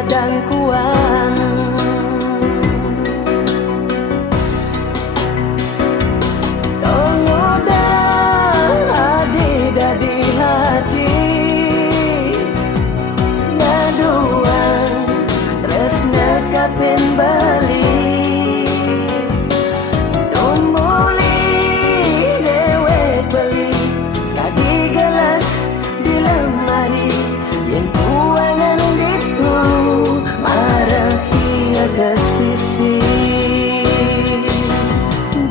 pecadang kuang. Tongoda adi dadi hati ngaduan tresna kapin bali. Ke sisi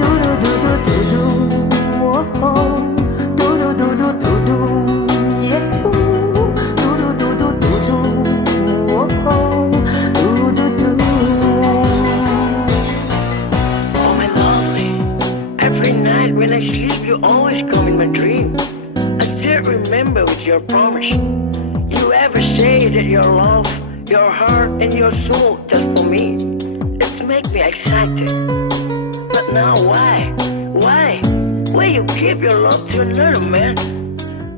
dudu dudu dudu oh oh dudu dudu dudu yeah dudu dudu dudu oh oh dudu dudu. Oh my lovely, every night when I sleep you always come in my dream. I still remember with your promise. You ever say that your love, your heart and your soul just for me. It makes me excited. But now why? Why you give your love to another man?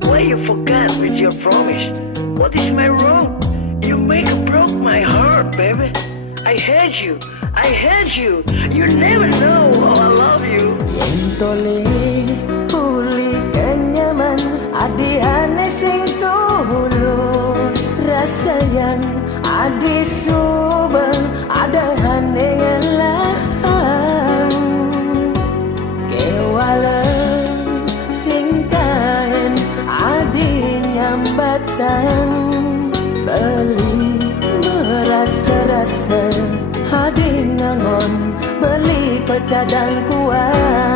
Why you forgot with your promise? What is my wrong? You broke my heart, baby. I hate you. You never know how I love you. Yen tole pulih kenyaman adi ane sing tulus rasa yang adi subeng ada ane ngelang kewala sing kaen adi nyambatan beli merasa-rasa adi ngangon beli pecadang kuat.